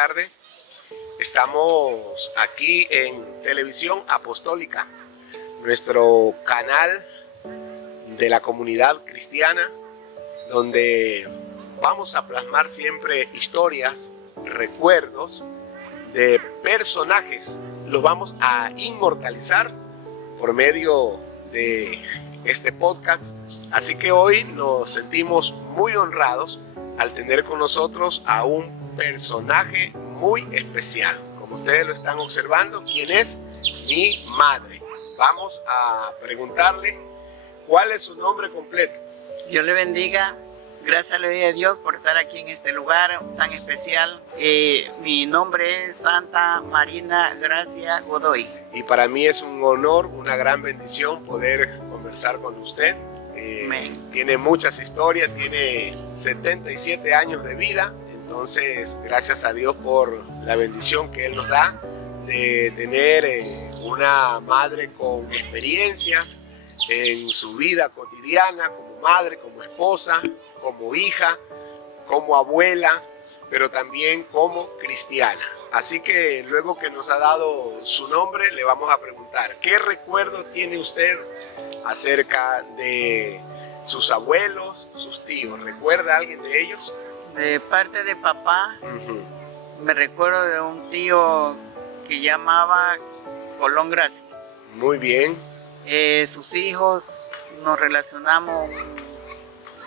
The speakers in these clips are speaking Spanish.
tarde. Estamos aquí en Televisión Apostólica, nuestro canal de la comunidad cristiana, donde vamos a plasmar siempre historias, recuerdos de personajes. Los vamos a inmortalizar por medio de este podcast. Así que hoy nos sentimos muy honrados al tener con nosotros a un personaje muy especial. Como ustedes lo están observando, ¿quién es? Mi madre. Vamos a preguntarle cuál es su nombre completo. Dios le bendiga. Gracias le doy a Dios por estar aquí en este lugar tan especial. Mi nombre es Santa Marina Gracia Godoy. Y para mí es un honor, una gran bendición poder conversar con usted. Tiene muchas historias, tiene 77 años de vida. Entonces, gracias a Dios por la bendición que Él nos da de tener una madre con experiencias en su vida cotidiana, como madre, como esposa, como hija, como abuela, pero también como cristiana. Así que luego que nos ha dado su nombre, le vamos a preguntar, ¿qué recuerdo tiene usted acerca de sus abuelos, sus tíos? ¿Recuerda a alguien de ellos? De parte de papá, me recuerdo de un tío que llamaba Colón Gracia. Muy bien. Sus hijos nos relacionamos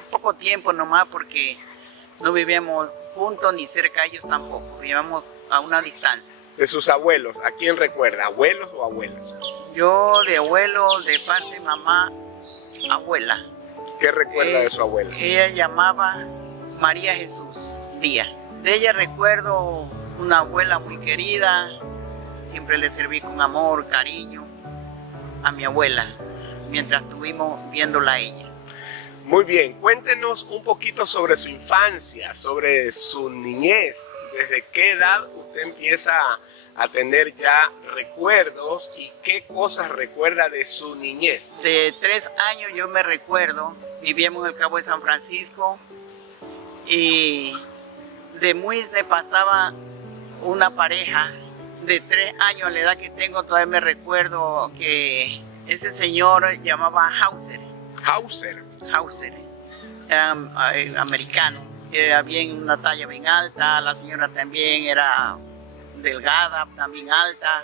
poco tiempo nomás porque no vivíamos juntos ni cerca de ellos tampoco, vivíamos a una distancia. De sus abuelos, ¿a quién recuerda? ¿Abuelos o abuelas? Yo de abuelo, de parte de mamá, abuela. ¿Qué recuerda de su abuela? Ella llamaba María Jesús Díaz. De ella recuerdo una abuela muy querida, siempre le serví con amor, cariño a mi abuela, mientras estuvimos viéndola a ella. Muy bien, cuéntenos un poquito sobre su infancia, sobre su niñez. ¿Desde qué edad usted empieza a tener ya recuerdos y qué cosas recuerda de su niñez? De 3 años yo me recuerdo, vivíamos en el Cabo de San Francisco y de Muisne pasaba una pareja de 3 años a la edad que tengo. Todavía me recuerdo que ese señor llamaba Hauser. Hauser. Era americano, era una talla bien alta, la señora también era delgada, también alta.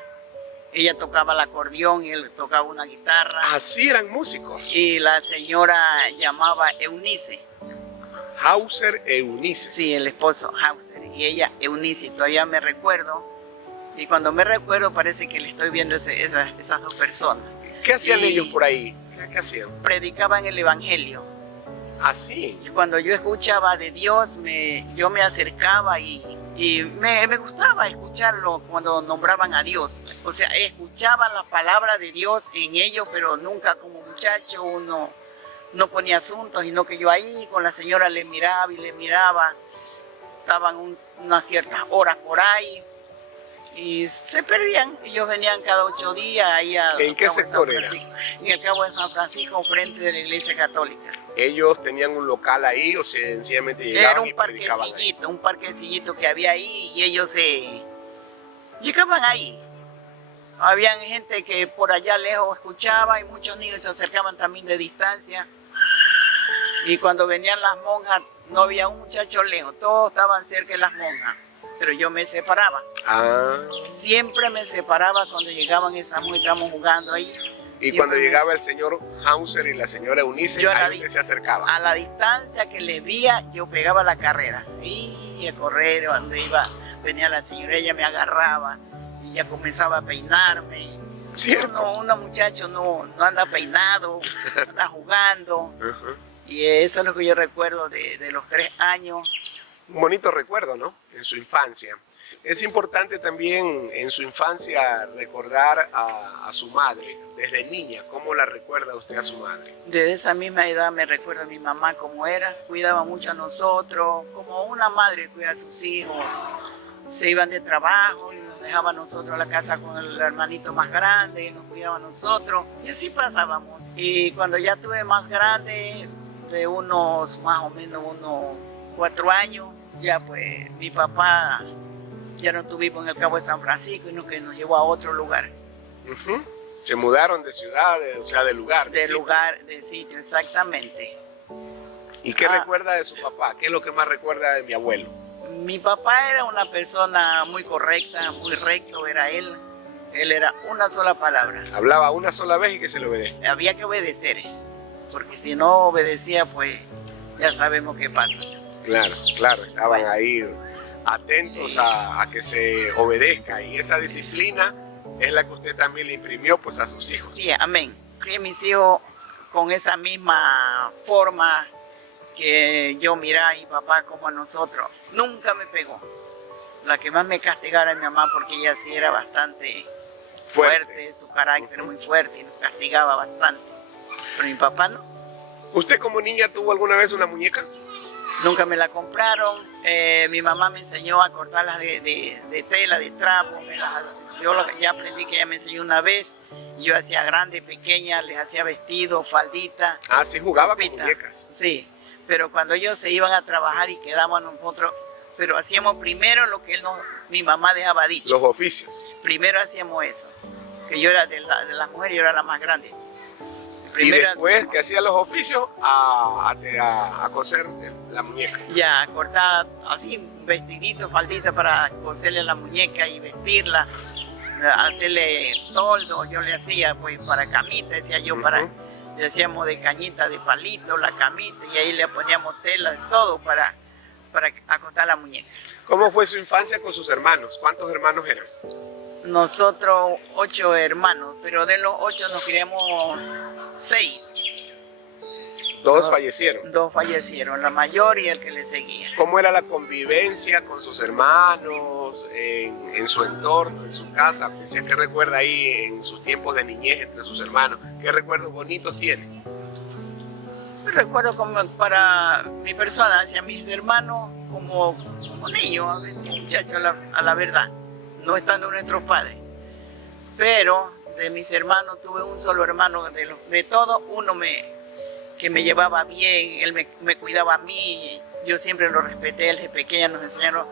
Ella tocaba el acordeón y él tocaba una guitarra. Así eran músicos. Y la señora llamaba Eunice. Hauser Eunice. Sí, el esposo Hauser y ella Eunice. Todavía me recuerdo. Y cuando me recuerdo parece que le estoy viendo esas dos personas. ¿Qué hacían ellos por ahí? ¿Qué hacían? Predicaban el evangelio. ¿Ah, sí? Y cuando yo escuchaba de Dios, yo me acercaba y me gustaba escucharlo cuando nombraban a Dios. O sea, escuchaba la palabra de Dios en ellos, pero nunca como muchacho uno no ponía asuntos, sino que yo ahí con la señora le miraba y le miraba. Estaban unas ciertas horas por ahí y se perdían. Ellos venían cada 8 días ahí ¿En qué sector era? En el Cabo de San Francisco, frente de la Iglesia Católica. ¿Ellos tenían un local ahí o sencillamente llegaban Era un y predicaban ahí? un parquecillito que había ahí y ellos llegaban ahí. Habían gente que por allá lejos escuchaba y muchos niños se acercaban también de distancia. Y cuando venían las monjas no había un muchacho lejos, todos estaban cerca de las monjas. Pero yo me separaba. Siempre me separaba cuando llegaban esas monjas, estábamos jugando ahí. Y cuando llegaba el señor Hauser y la señora Eunice, ¿a dónde se acercaba? A la distancia que les veía, yo pegaba la carrera. Y a correr, donde iba, venía la señora, ella me agarraba. Y ella comenzaba a peinarme. ¿Cierto? Uno muchacho no anda peinado, anda jugando. Y eso es lo que yo recuerdo de los 3 años. Un bonito recuerdo, ¿no? En su infancia. Es importante también en su infancia recordar a su madre, desde niña. ¿Cómo la recuerda usted a su madre? Desde esa misma edad me recuerdo a mi mamá como era, cuidaba mucho a nosotros, como una madre cuida a sus hijos. Se iban de trabajo y nos dejaba a nosotros en la casa con el hermanito más grande, y nos cuidaba a nosotros, y así pasábamos. Y cuando ya tuve más grande, de unos más o menos unos 4 años, ya pues mi papá ya no estuvimos en el Cabo de San Francisco, sino que nos llevó a otro lugar. Ujú. Se mudaron de ciudad, o sea, de lugar. De sitio. lugar, de sitio, exactamente. ¿Y qué recuerda de su papá? ¿Qué es lo que más recuerda de mi abuelo? Mi papá era una persona muy correcta, muy recto, era él. Él era una sola palabra. Hablaba una sola vez y que se le obedezca. Había que obedecer, porque si no obedecía, pues ya sabemos qué pasa. Claro, claro, estaban ahí atentos a que se obedezca, y esa disciplina es la que usted también le imprimió pues a sus hijos. Sí, amén. Crié a mis hijos con esa misma forma que yo miraba a mi papá como a nosotros. Nunca me pegó. La que más me castigaba era mi mamá, porque ella sí era bastante fuerte, su carácter muy fuerte, y nos castigaba bastante. Pero mi papá no. ¿Usted como niña tuvo alguna vez una muñeca? Nunca me la compraron. Mi mamá me enseñó a cortarlas de tela, de trapo. Ya aprendí, que ella me enseñó una vez. Yo hacía grande, pequeña, les hacía vestido, faldita. Ah, sí, jugaba con ropita. muñecas. Sí, pero cuando ellos se iban a trabajar y quedábamos nosotros, pero hacíamos primero lo que mi mamá dejaba dicho. Los oficios. Primero hacíamos eso, que yo era de las mujeres, yo era la más grande. Y después que hacía los oficios, a coser la muñeca. Ya, cortar así vestidito, faldita para coserle la muñeca y vestirla, hacerle toldo, yo le hacía pues para camita, decía yo, le hacíamos de cañita, de palito, la camita, y ahí le poníamos tela, de todo para acostar la muñeca. ¿Cómo fue su infancia con sus hermanos? ¿Cuántos hermanos eran? Nosotros 8 hermanos, pero de los 8 nos criamos 6. Todos fallecieron. 2 fallecieron, la mayor y el que le seguía. ¿Cómo era la convivencia con sus hermanos, en su entorno, en su casa? ¿Qué recuerda ahí en sus tiempos de niñez entre sus hermanos? ¿Qué recuerdos bonitos tiene? Recuerdo como para mi persona, hacia mis hermanos, como niños, a veces muchachos, a la verdad, no estando nuestros padres. Pero de mis hermanos tuve un solo hermano, de todos, uno que me llevaba bien, él me cuidaba a mí, yo siempre lo respeté, él de pequeña nos enseñaron,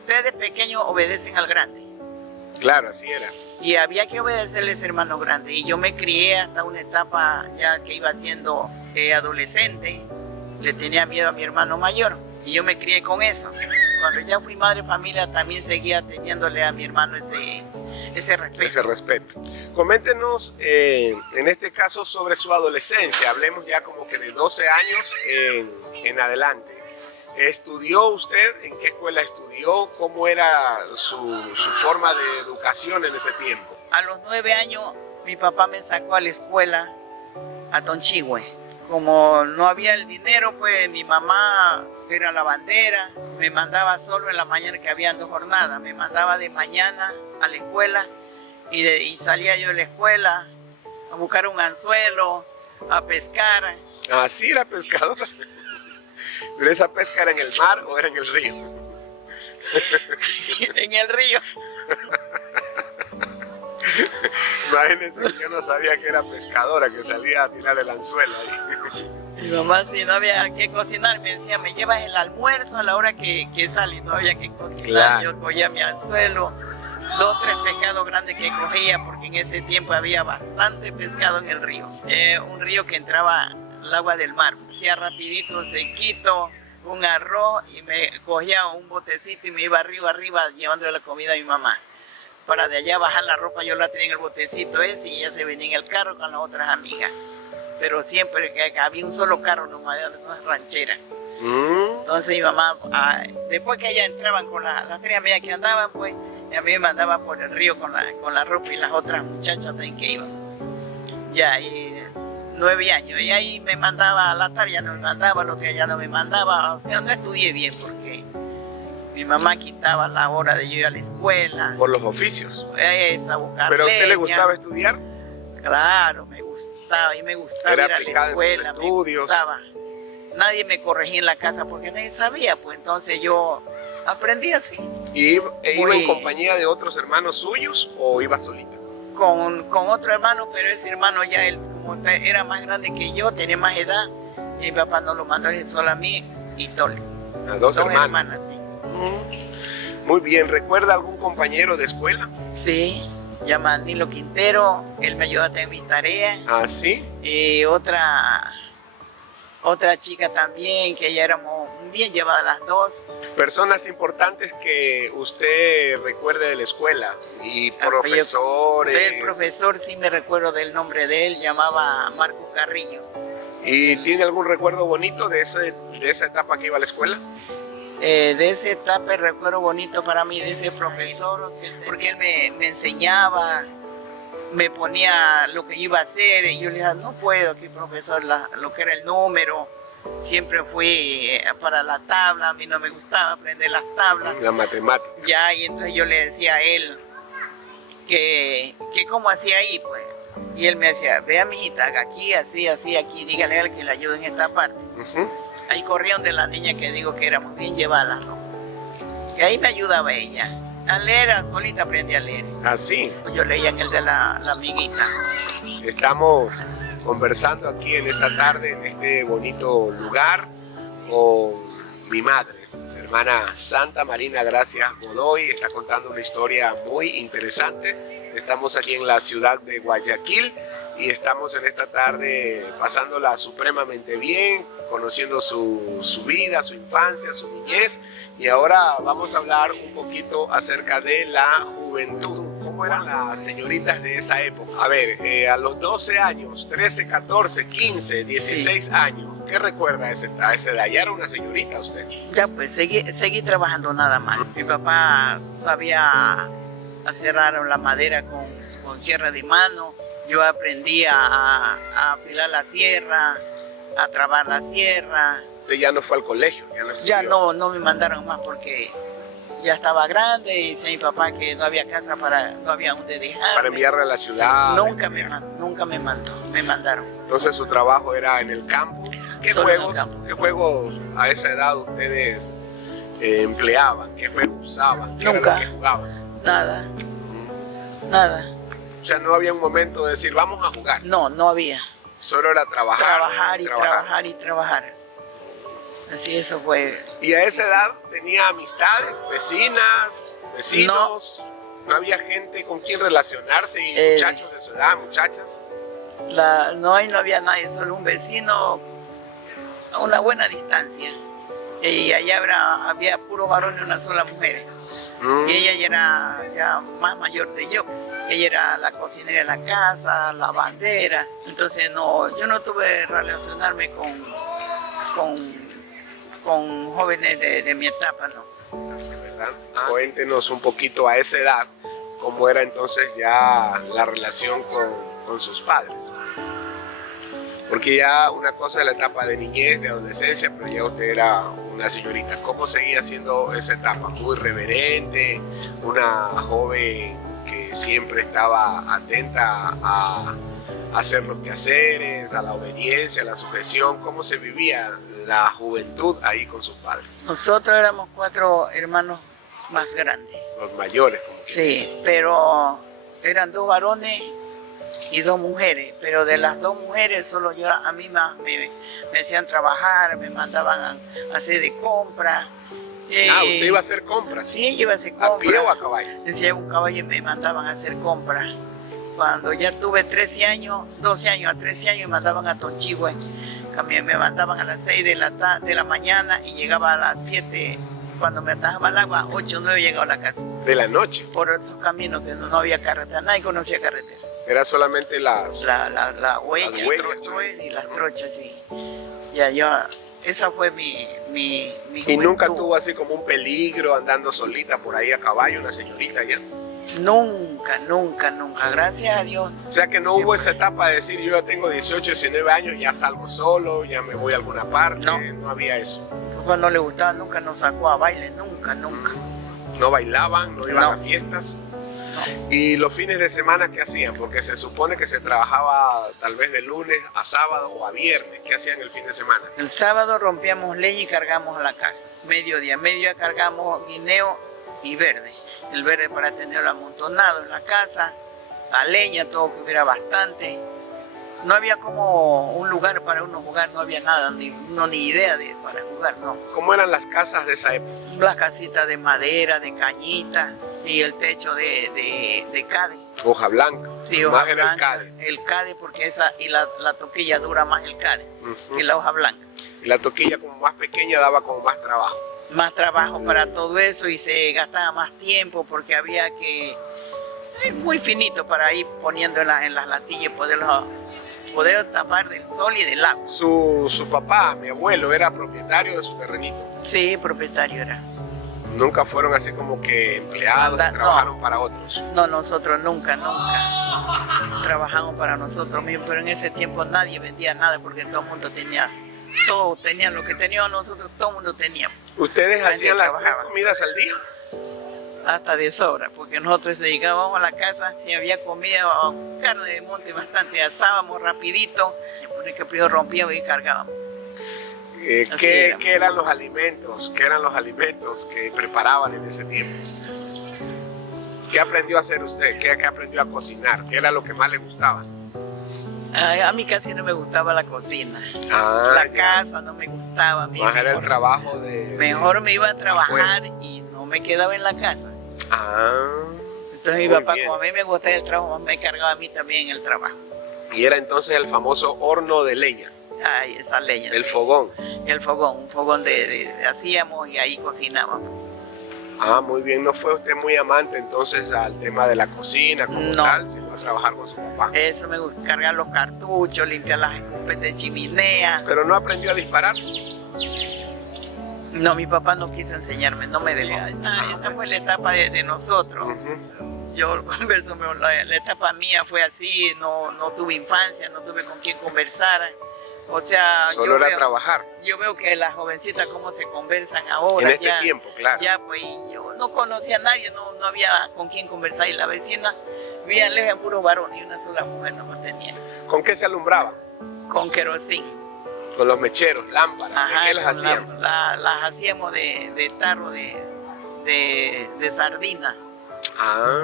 ustedes pequeños obedecen al grande. Claro, así era. Y había que obedecerle a ese hermano grande, y yo me crié hasta una etapa ya que iba siendo adolescente, le tenía miedo a mi hermano mayor, y yo me crié con eso. Cuando ya fui madre de familia, también seguía teniéndole a mi hermano ese respeto. Ese respeto. Coméntenos, en este caso, sobre su adolescencia. Hablemos ya como que de 12 años en adelante. ¿Estudió usted? ¿En qué escuela estudió? ¿Cómo era su forma de educación en ese tiempo? A los 9 años, mi papá me sacó a la escuela a Tonchihue. Como no había el dinero, pues mi mamá era lavandera, me mandaba solo en la mañana, que habían 2 jornadas, me mandaba de mañana a la escuela y salía yo de la escuela a buscar un anzuelo, a pescar. Ah, sí, era pescadora. ¿Pero esa pesca era en el mar o era en el río? En el río. Imagínense que yo no sabía que era pescadora, que salía a tirar el anzuelo ahí. Mi mamá, si no había que cocinar, me decía, me llevas el almuerzo a la hora que sale, no había que cocinar. Claro. Yo cogía mi anzuelo, 2 o 3 pescados grandes que cogía, porque en ese tiempo había bastante pescado en el río. Un río que entraba al agua del mar, hacía rapidito, sequito, un arroz, y me cogía un botecito y me iba arriba llevándole la comida a mi mamá. Para de allá bajar la ropa, yo la tenía en el botecito ese, y ella se venía en el carro con las otras amigas. Pero siempre que había un solo carro nomás, de una ranchera. Entonces mi mamá, después que ellas entraban con las 3 amigas que andaban, pues, y a mí me mandaba por el río con la ropa, y las otras muchachas también que iban. Ya, y 9 años, y ahí me mandaba a la tarde, ya no me mandaba, al otro día ya no me mandaba, o sea, no estudié bien, porque mi mamá quitaba la hora de yo ir a la escuela. Por los oficios. A buscar ¿Pero a usted leña. le gustaba estudiar? Claro, me gustaba, y me gustaba ir a la escuela, en sus estudios. Me gustaba. Nadie me corregía en la casa porque nadie sabía, pues entonces yo aprendí así. ¿Y iba en compañía de otros hermanos suyos o iba solita? Con otro hermano, pero ese hermano ya él como era más grande que yo, tenía más edad, y mi papá no lo mandó, él solo a mí y Tole. A 2 hermanas. Sí. Muy bien, ¿recuerda algún compañero de escuela? Sí, llama Nilo Quintero, él me ayuda en mis tareas. Ah, sí. Y otra chica también, que ya éramos bien llevadas las dos. Personas importantes que usted recuerde de la escuela y profesores. El profesor sí me recuerdo del nombre de él, llamaba Marco Carrillo. ¿Y tiene algún recuerdo bonito de esa etapa que iba a la escuela? De esa etapa el recuerdo bonito para mí de ese profesor, porque él me enseñaba, me ponía lo que iba a hacer y yo le decía, no puedo aquí profesor, lo que era el número, siempre fui para la tabla, a mí no me gustaba aprender las tablas. La matemática. Ya, y entonces yo le decía a él que cómo hacía ahí, pues. Y él me decía, vea mijita, haga aquí, así, así, aquí, dígale a él que le ayude en esta parte. Ahí corrían de la niña que digo que éramos bien llevadas, ¿no? Y ahí me ayudaba ella. A leer, solita aprendí a leer. ¿Ah, sí? Yo leía en el de la amiguita. Estamos conversando aquí en esta tarde, en este bonito lugar, con mi madre, la hermana Santa Marina Gracias Godoy. Está contando una historia muy interesante. Estamos aquí en la ciudad de Guayaquil y estamos en esta tarde pasándola supremamente bien, conociendo su vida, su infancia, su niñez. Y ahora vamos a hablar un poquito acerca de la juventud. ¿Cómo eran las señoritas de esa época? A ver, a los 12 años, 13, 14, 15, 16 años, ¿qué recuerda a esa edad? ¿Ya era una señorita usted? Ya pues, seguí trabajando nada más. Mi papá sabía aserrar la madera con sierra de mano. Yo aprendí a afilar la sierra, a trabar la sierra. Usted ya no fue al colegio, ya no estudió. Ya no me mandaron más porque ya estaba grande y decía mi papá que no había casa no había donde dejarme. Para enviarle a la ciudad. Nunca me mandaron. Entonces su trabajo era en el campo. ¿Qué juegos a esa edad ustedes empleaban? ¿Qué juegos usaban? ¿Qué era lo que jugaban? Nada. Nada. O sea, no había un momento de decir, vamos a jugar. No había. Solo era trabajar. Trabajar. Así eso fue. ¿Y a esa edad tenía amistades, vecinas, vecinos? ¿No había gente con quien relacionarse y muchachos de su edad, muchachas? No había nadie, solo un vecino a una buena distancia. Y allá había puros varones y una sola mujer. Y ella ya era ya más mayor de yo. Ella era la cocinera de la casa, la bandera. Entonces yo no tuve relacionarme con jóvenes de mi etapa, ¿no? ¿Verdad? Cuéntenos un poquito a esa edad, cómo era entonces ya la relación con sus padres. Porque ya una cosa es la etapa de niñez, de adolescencia, pero ya usted era una señorita. ¿Cómo seguía siendo esa etapa? Muy reverente, una joven que siempre estaba atenta a hacer los quehaceres, a la obediencia, a la sujeción. ¿Cómo se vivía la juventud ahí con sus padres? Nosotros éramos 4 hermanos más grandes. Los mayores, como Sí, dice. pero eran 2 varones y 2 mujeres, pero de las 2 mujeres solo a mí más me hacían trabajar, me mandaban a hacer de compras. ¿Usted iba a hacer compras? Sí, yo iba a hacer compras. ¿A pie o a caballo? Decía un caballo y me mandaban a hacer compras. Cuando ya tuve 12 años a 13 años me mandaban a Tochihue. Me mandaban a las 6 de la mañana y llegaba a las 7. Cuando me atajaba el agua, 8 o 9 llegaba a la casa. ¿De la noche? Por esos caminos que no había carretera, nadie conocía carretera. Era solamente la huella, las huellas, sí, las trochas, sí. Esa fue mi ¿Y juventud. nunca tuvo así como un peligro andando solita por ahí a caballo, una señorita ya? Nunca, gracias a Dios. O sea que no hubo esa etapa de decir, yo ya tengo 18, 19 años, ya salgo solo, ya me voy a alguna parte. No había eso. Papá no le gustaba, nunca nos sacó a baile, nunca. No bailaban, no iban a fiestas. No. ¿Y los fines de semana qué hacían? Porque se supone que se trabajaba tal vez de lunes a sábado o a viernes. ¿Qué hacían el fin de semana? El sábado rompíamos leña y cargamos a la casa. Mediodía cargamos guineo y verde. El verde para tenerlo amontonado en la casa, la leña, todo que hubiera bastante. no había como un lugar para uno jugar, no había nada, ni idea para jugar, no. ¿Cómo eran las casas de esa época? Las casitas de madera, de cañita y el techo de cade. Hoja blanca. Sí, hoja más era blanca. el cade. El cade porque la toquilla dura más el cade que la hoja blanca. Y la toquilla como más pequeña daba como más trabajo. Más trabajo para todo eso y se gastaba más tiempo porque había que... muy finito para ir poniendo en las latillas y poder tapar del sol y del agua. Su papá, mi abuelo, era propietario de su terrenito. Sí, propietario era. Nunca fueron así como que empleados, que trabajaron para otros. No, nosotros nunca trabajamos para nosotros mismos, pero en ese tiempo nadie vendía nada porque todo el mundo tenía, todos tenían lo que teníamos nosotros, todo el mundo tenía. ¿Ustedes hacían las 3 comidas al día? Hasta de sobra, porque nosotros llegábamos a la casa, si había comida o carne de monte bastante, asábamos rapidito, porque primero rompíamos y cargábamos. ¿Qué eran los alimentos? ¿Qué eran los alimentos que preparaban en ese tiempo? ¿Qué aprendió a hacer usted? ¿Qué aprendió a cocinar? ¿Qué era lo que más le gustaba? A mí casi no me gustaba la cocina. La casa no me gustaba. Más era el trabajo de... Mejor me iba a trabajar y no me quedaba en la casa. Entonces mi papá, como a mí me gustaba el trabajo, me cargaba a mí también el trabajo. Y era entonces el famoso horno de leña. Ay, esa leña. El fogón. El fogón, un fogón hacíamos y ahí cocinábamos. Muy bien. ¿No fue usted muy amante entonces al tema de la cocina como tal, sino a trabajar con su papá? Eso me gusta, cargar los cartuchos, limpiar las escopetas de chimenea. ¿Pero no aprendió a disparar? No, mi papá no quiso enseñarme, no me dejó. Esa fue la etapa de nosotros. Yo converso, la etapa mía fue así, no tuve infancia, no tuve con quién conversar. O sea, solo era trabajar. Yo veo que las jovencitas cómo se conversan ahora. En este tiempo, claro. Ya, pues yo no conocía a nadie, no había con quién conversar. Y la vecina, vivía lejos, puros varones y una sola mujer no tenía. ¿Con qué se alumbraba? Con querosín. Con los mecheros, lámparas. ¿De qué las hacían? Las hacíamos de tarro de sardina.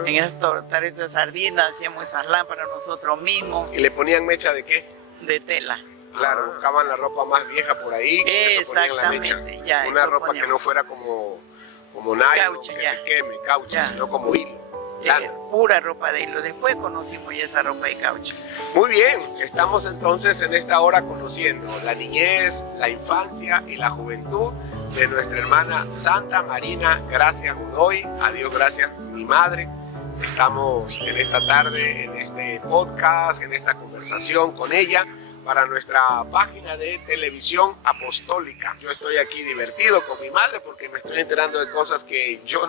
En esos tarritos de sardina hacíamos esas lámparas nosotros mismos. ¿Y le ponían mecha de qué? De tela. Claro, buscaban la ropa más vieja por ahí, eso ponían la mecha. Una ropa que no fuera como nylon, que se queme, caucho, sino como hilo. Pura ropa de hilo. Después conocimos ya esa ropa de caucho. Muy bien, estamos entonces en esta hora conociendo la niñez, la infancia y la juventud de nuestra hermana Santa Marina Gracia Godoy. A Dios gracias, mi madre. Estamos en esta tarde, en este podcast, en esta conversación con ella, para nuestra página de televisión apostólica. Yo estoy aquí divertido con mi madre porque me estoy enterando de cosas que yo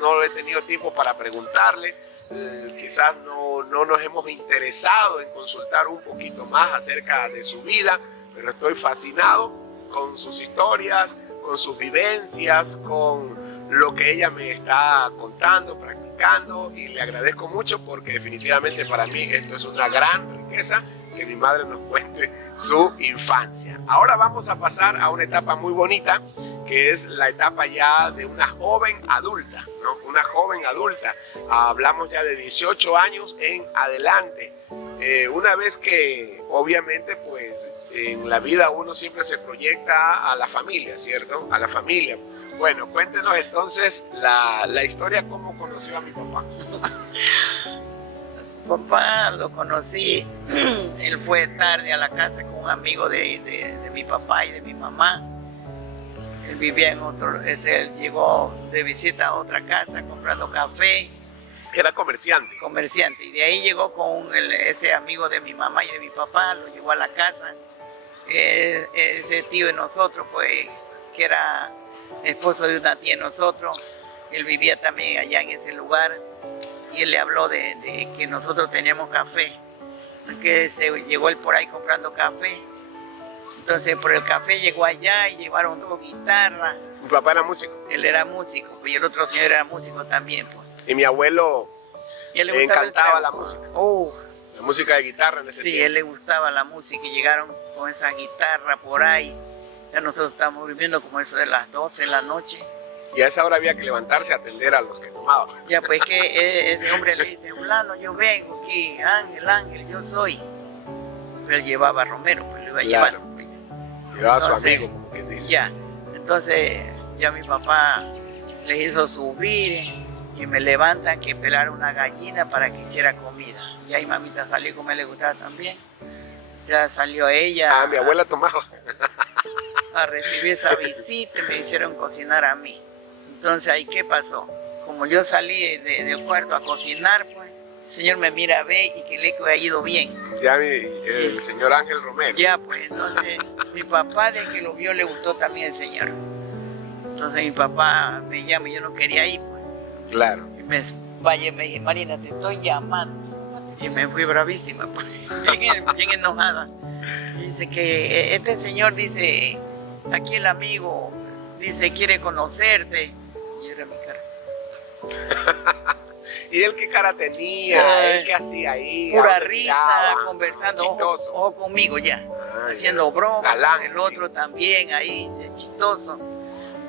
no he tenido tiempo para preguntarle. Quizás no nos hemos interesado en consultar un poquito más acerca de su vida, pero estoy fascinado con sus historias, con sus vivencias, con lo que ella me está contando, practicando, y le agradezco mucho porque definitivamente para mí esto es una gran riqueza, que mi madre nos cuente su infancia. Ahora vamos a pasar a una etapa muy bonita, que es la etapa ya de una joven adulta, ¿no? Una joven adulta. Hablamos ya de 18 años en adelante. Una vez que, obviamente, pues, en la vida uno siempre se proyecta a la familia, ¿cierto? A la familia. Bueno, cuéntenos entonces la historia, cómo conoció a mi papá. Su papá lo conocí, él fue tarde a la casa con un amigo de mi papá y de mi mamá. Él vivía en otro, él llegó de visita a otra casa comprando café. Era comerciante. Comerciante, y de ahí llegó con ese amigo de mi mamá y de mi papá, lo llevó a la casa. Ese tío de nosotros, pues, que era esposo de una tía de nosotros, él vivía también allá en ese lugar. Y él le habló de que nosotros teníamos café, que llegó él por ahí comprando café. Entonces por el café llegó allá y llevaron 2 guitarras. Mi papá era músico. Él era músico, y el otro señor era músico también, pues. Y mi abuelo le encantaba la música. La música de guitarra en ese tiempo. Sí, él le gustaba la música y llegaron con esa guitarra por ahí. Ya nosotros estábamos viviendo como eso de las 12 de la noche. Y a esa hora había que levantarse a atender a los que tomaban. Ya, pues que ese hombre le dice, fulano, yo vengo aquí, Ángel, yo soy. Él llevaba a Romero, pues lo iba a Claro. llevar. Llevaba a su Entonces, amigo, como quien dice. Ya, entonces ya mi papá les hizo subir y me levantan que pelar una gallina para que hiciera comida. Y ahí mamita salió como a él le gustaba también. Ya salió ella Ah, mi abuela tomaba. a recibir esa visita y me hicieron cocinar a mí. Entonces ahí, ¿qué pasó? Como yo salí del cuarto a cocinar, pues el Señor me mira, ve y que le ha ido bien. Ya el señor Ángel Romero. Ya, pues entonces mi papá de que lo vio le gustó también el Señor. Entonces mi papá me llama y yo no quería ir, pues. Claro. Y me dije, Marina, te estoy llamando. Y me fui bravísima, pues, bien enojada. Y dice que este señor dice, aquí el amigo, dice, quiere conocerte. Y era mi cara. ¿Y él qué cara tenía? ¿Él qué hacía ahí? ¿A Pura dónde risa, miraba? conversando, Chistoso. ojo conmigo ya. Ah, Haciendo ya. bromas, Galán, el sí. otro también ahí, chistoso.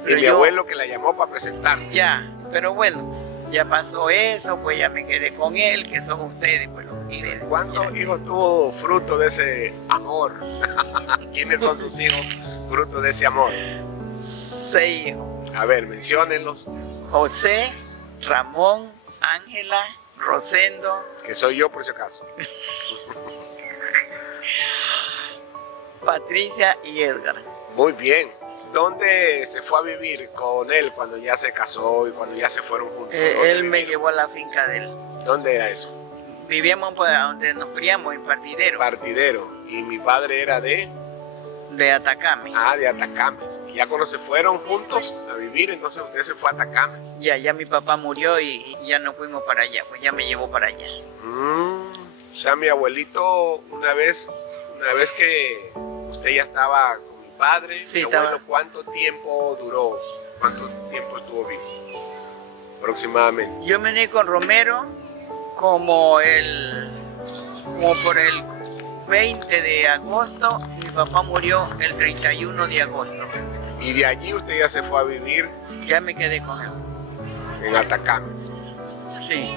Y Pero mi yo- abuelo que la llamó para presentarse. Ya, pero bueno, ya pasó eso, pues ya me quedé con él, que son ustedes, pues los líderes. ¿Cuántos Ya. hijos tuvo fruto de ese amor? ¿Quiénes son sus hijos fruto de ese amor? 6 hijos. A ver, menciónenlos, José, Ramón, Ángela, Rosendo, que soy yo por si acaso. Patricia y Edgar. Muy bien. ¿Dónde se fue a vivir con él cuando ya se casó y cuando ya se fueron juntos? ¿Dónde Él me vivieron? llevó a la finca de él. ¿Dónde era eso? Vivíamos pues donde nos criamos, en Partidero, Partidero. Y mi padre era de de Atacame. Atacames. Y ya cuando se fueron juntos a vivir, entonces usted se fue a Atacames. Ya mi papá murió y ya no fuimos para allá, pues ya me llevó para allá. O sea, mi abuelito una vez que usted ya estaba con mi padre, Sí, mi abuelo, estaba. ¿cuánto tiempo duró? ¿Cuánto tiempo estuvo vivo? Aproximadamente. Yo me uní con Romero como por el 20 de agosto, mi papá murió el 31 de agosto. Y de allí usted ya se fue a vivir Ya me quedé con él. en Atacames. Sí.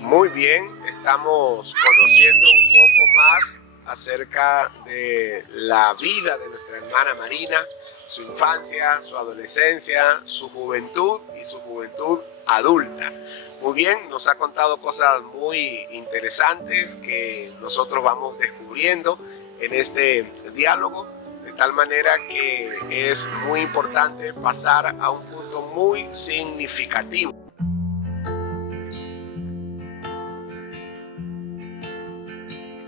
Muy bien, estamos conociendo un poco más acerca de la vida de nuestra hermana Marina, su infancia, su adolescencia, su juventud y su juventud adulta. Muy bien, nos ha contado cosas muy interesantes que nosotros vamos descubriendo en este diálogo, de tal manera que es muy importante pasar a un punto muy significativo.